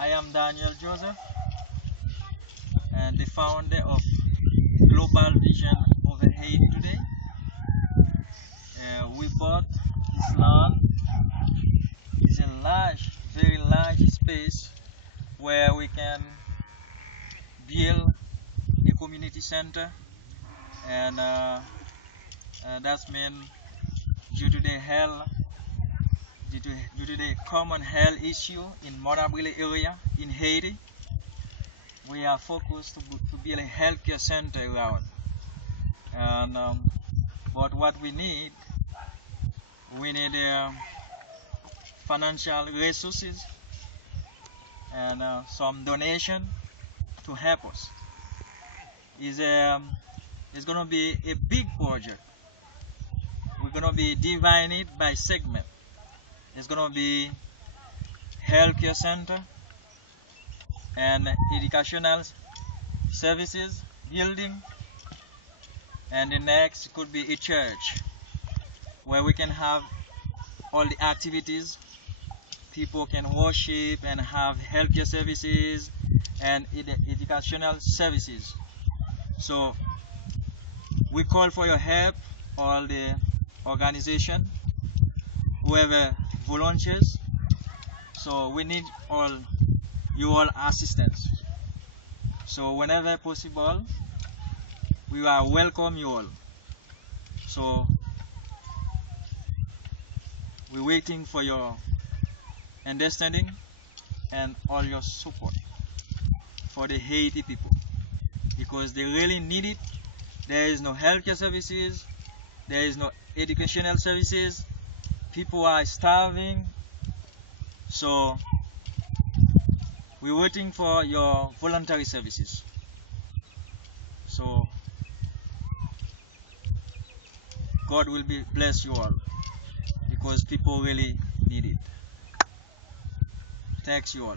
I am Daniel Joseph and the founder of Global Vision over Haiti today. We bought this land. It's a large, very large space where we can build a community center, and that's mean due to the health, due to the common health issue in Monabrile area in Haiti, we are focused to build a healthcare center around. And but what we need financial resources and some donation to help us. Is it's gonna be a big project. We're gonna be dividing it by segment. It's gonna be healthcare center and educational services building, and the next could be a church where we can have all the activities. People can worship and have healthcare services and educational services. So we call for your help, all the organization, whoever volunteers. So we need all your assistance. So whenever possible, we are welcome you all. So we're waiting for your understanding and all your support for the Haiti people, because they really need it. There is no healthcare services, there is no educational services, people are starving. So we're waiting for your voluntary services. So God will bless you all, because people really need it. Thanks you all.